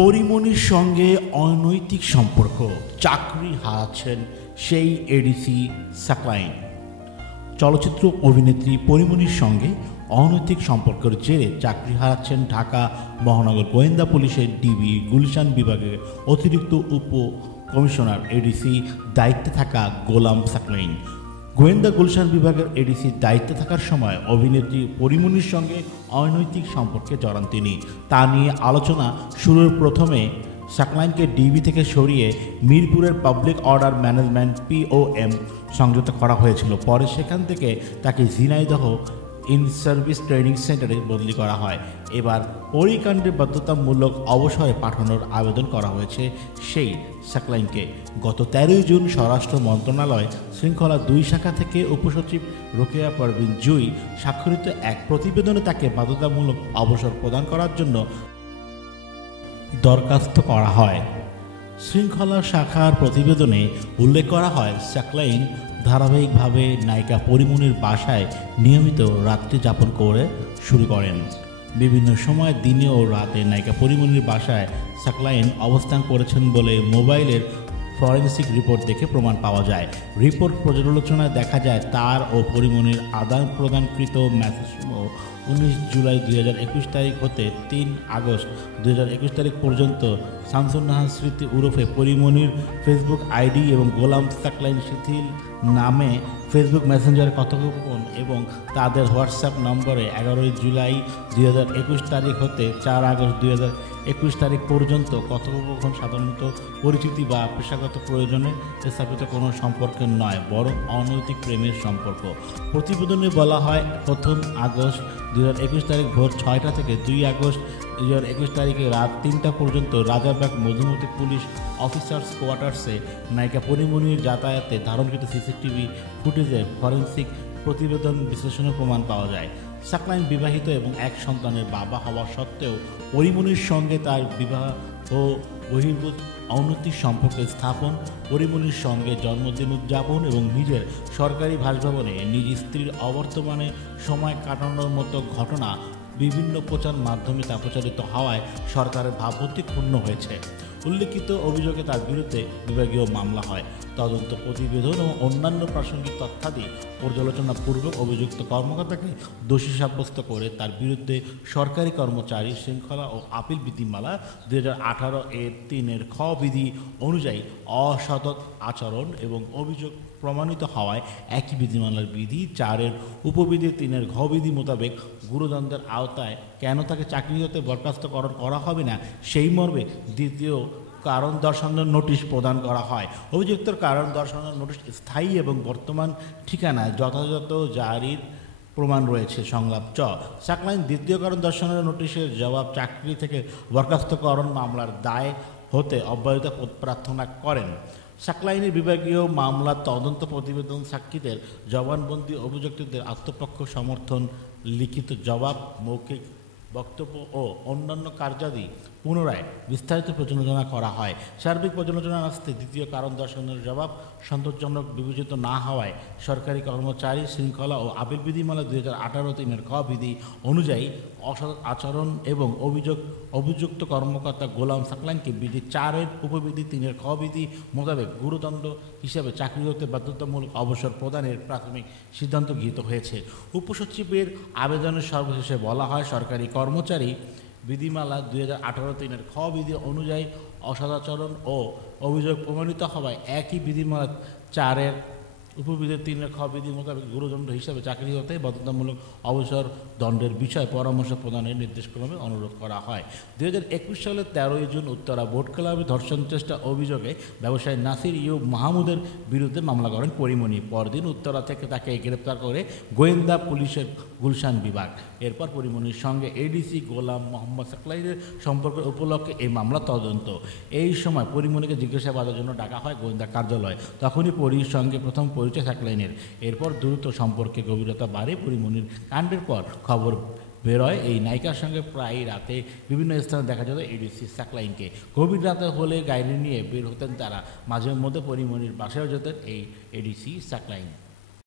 পরিমণির সঙ্গে অনৈতিক সম্পর্ক, চাকরি হারাচ্ছেন সেই এডিসি সাকলাইন। চলচ্চিত্র অভিনেত্রী পরিমণির সঙ্গে অনৈতিক সম্পর্কের জেরে চাকরি হারাচ্ছেন ঢাকা মহানগর গোয়েন্দা পুলিশের ডিবি গুলশান বিভাগের অতিরিক্ত উপ কমিশনার এডিসি দায়িত্বে থাকা গোলাম সাকলাইন। গোয়েন্দা গুলশান বিভাগের এডিসির দায়িত্বে থাকার সময় অভিনেত্রী পরিমণির সঙ্গে অনৈতিক সম্পর্কে জড়ান তিনি। তা নিয়ে আলোচনা শুরুর প্রথমে সাকলাইনকে ডিবি থেকে সরিয়ে মিরপুরের পাবলিক অর্ডার ম্যানেজমেন্ট POM সংযুক্ত করা হয়েছিল। পরে সেখান থেকে তাকে ঝিনাইদহ ইন সার্ভিস ট্রেনিং সেন্টারে বদলি করা হয়। এবার পরিকাণ্ডে বাধ্যতামূলক অবসরে পাঠানোর আবেদন করা হয়েছে সেই সাকলাইনকে। গত 13 জুন স্বরাষ্ট্র মন্ত্রণালয় শৃঙ্খলা 2 শাখা থেকে উপসচিব রোকেয়া পারভিন জুই স্বাক্ষরিত এক প্রতিবেদনে তাকে বাধ্যতামূলক অবসর প্রদান করার জন্য দরখাস্ত করা হয়। শৃঙ্খলা শাখার প্রতিবেদনে উল্লেখ করা হয়, সাকলাইন ধারাবাহিকভাবে নায়িকা পরিমণির বাসায় নিয়মিত রাত্রি যাপন করে শুরু করেন। বিভিন্ন সময় দিনে ও রাতে নায়িকা পরিমণির বাসায় সাকলাইন অবস্থান করেছেন বলে মোবাইলের ফরেন্সিক রিপোর্ট দেখে প্রমাণ পাওয়া যায়। রিপোর্ট পর্যালোচনায় দেখা যায়, তার ও পরিমণির আদান প্রদানকৃত মেসেজসমূহ 19 জুলাই 2021 তারিখ হতে 3 আগস্ট 2021 তারিখ পর্যন্ত শামসুন নাহার স্মৃতি উরফে পরিমণির ফেসবুক আইডি এবং গোলাম সাকলাইন শিথিল নামে ফেসবুক মেসেঞ্জার কথোপকথন এবং তাদের হোয়াটসঅ্যাপ নম্বরে 11 জুলাই 2021 তারিখ হতে 4 আগস্ট 2021 তারিখ পর্যন্ত কথোপকথন সাধারণত পরিচিতি বা পেশাগত প্রয়োজনে স্থাপিত কোনো সম্পর্কের নয়, বরং অনৈতিক প্রেমের সম্পর্ক। প্রতিবেদনে বলা হয়, 1 আগস্ট 2021 তারিখ ভোর 6টা থেকে 2 আগস্ট 2021 তারিখে রাত 3টা পর্যন্ত রাজারবাগ মধুমতি পুলিশ অফিসার্স কোয়ার্টার্সে নায়িকা পরিমণির যাতায়াতে ধারণকৃত সিসিটিভি ফুটেজের ফরেন্সিক প্রতিবেদন বিশ্লেষণের প্রমাণ পাওয়া যায়। সাকলাইন বিবাহিত এবং এক সন্তানের বাবা হওয়া সত্ত্বেও পরিমণির সঙ্গে তার বিবাহ ও বহির্ভূত অনৈতিক সম্পর্ক স্থাপন, পরিমণির সঙ্গে জন্মদিন উদযাপন এবং নিজের সরকারি বাসভবনে নিজ স্ত্রীর অবর্তমানে সময় কাটানোর মতো ঘটনা বিভিন্ন প্রচার মাধ্যমে তা প্রচারিত হওয়ায় সরকারের ভাবমূর্তি ক্ষুণ্ণ হয়েছে। উল্লেখিত অভিযোগে তার বিরুদ্ধে বিভাগীয় মামলা হয়। তদন্ত প্রতিবেদন ও অন্যান্য প্রাসঙ্গিক তথ্যাদি পর্যালোচনাপূর্বক অভিযুক্ত কর্মকর্তাকে দোষী সাব্যস্ত করে তার বিরুদ্ধে সরকারি কর্মচারী শৃঙ্খলা ও আপিল বিধিমালা 2018 এর 3 খ বিধি অনুযায়ী অসৎ আচরণ এবং অভিযোগ প্রমাণিত হওয়ায় একই বিধিমালার বিধি 4 এর উপবিধি 3 ঘ বিধি মোতাবেক গুরুদণ্ডের আওতায় কেন তাকে চাকরি হতে বরখাস্তকরণ করা হবে না সেই মর্মে দ্বিতীয় কারণ দর্শানোর নোটিশ প্রদান করা হয়। অভিযুক্তর কারণ দর্শানোর নোটিশ স্থায়ী এবং বর্তমান ঠিকানায় যথাযথ জারির প্রমাণ রয়েছে। সংলাপ চ সাকলাইন দ্বিতীয় কারণ দর্শানোর নোটিশের জবাব চাকরি থেকে বরখাস্তকরণ মামলার দায় হতে অব্যাহতি প্রার্থনা করেন। সাকলাইনের বিভাগীয় মামলার তদন্ত প্রতিবেদন, সাক্ষীদের জবানবন্দি, অভিযুক্তদের আত্মপক্ষ সমর্থন, লিখিত জবাব, মৌখিক বক্তব্য ও অন্যান্য কার্যাদি পুনরায় বিস্তারিত পর্যালোচনা করা হয়। সার্বিক পর্যালোচনা আসতে দ্বিতীয় কারণ দর্শানোর জবাব সন্তোষজনক বিবেচিত না হওয়ায় সরকারি কর্মচারী শৃঙ্খলা ও আপিল বিধিমালা 2018 3 খ বিধি অনুযায়ী অসৎ আচরণ এবং অভিযুক্ত কর্মকর্তা গোলাম সাকলাইনকে বিধি 4 এর উপবিধি 3 খ বিধি মোতাবেক গুরুদণ্ড হিসাবে চাকরি হতে বাধ্যতামূলক অবসর প্রদানের প্রাথমিক সিদ্ধান্ত গৃহীত হয়েছে। উপসচিবের আবেদনের সর্বশেষে বলা হয়, সরকারি কর্মচারী বিধিমালা 2018 3 খ বিধি অনুযায়ী অসদাচরণ ও অভিযোগ প্রমাণিত হওয়ায় একই বিধিমালা 4 এর উপবিধি 3 খ বিধি মোতাবেক গুরুদণ্ড হিসাবে চাকরি হতে বাধ্যতামূলক অবসর দণ্ডের বিষয়ে পরামর্শ প্রদানের নির্দেশক্রমে অনুরোধ করা হয়। 2021 সালের 13 জুন উত্তরা বোট ক্লাবে ধর্ষণ চেষ্টা অভিযোগে ব্যবসায়ী নাসির ইউ মাহমুদের বিরুদ্ধে মামলা করেন পরিমণি। পরদিন উত্তরা থেকে তাকে গ্রেপ্তার করে গোয়েন্দা পুলিশের গুলশান বিভাগ। এরপর পরিমণির সঙ্গে এডিসি গোলাম মোহাম্মদ সাকলাইনের সম্পর্কের উপলক্ষে এই মামলা তদন্ত। এই সময় পরিমণিকে জিজ্ঞাসাবাদের জন্য ডাকা হয় গোয়েন্দা কার্যালয়। তখনই পরির সঙ্গে প্রথম পরিচয় সাকলাইনের। এরপর দ্রুত সম্পর্কে গভীরতা বাড়ে। পরিমণির কাণ্ডের পর খবর বেরোয়, এই নায়িকার সঙ্গে প্রায় রাতে বিভিন্ন স্থানে দেখা যেত এডিসি সাকলাইনকে। গভীর রাতে হলে গাড়ি নিয়ে বের হতেন তারা। মাঝে মধ্যে পরিমণির বাসায় যেতেন এই এডিসি সাকলাইন।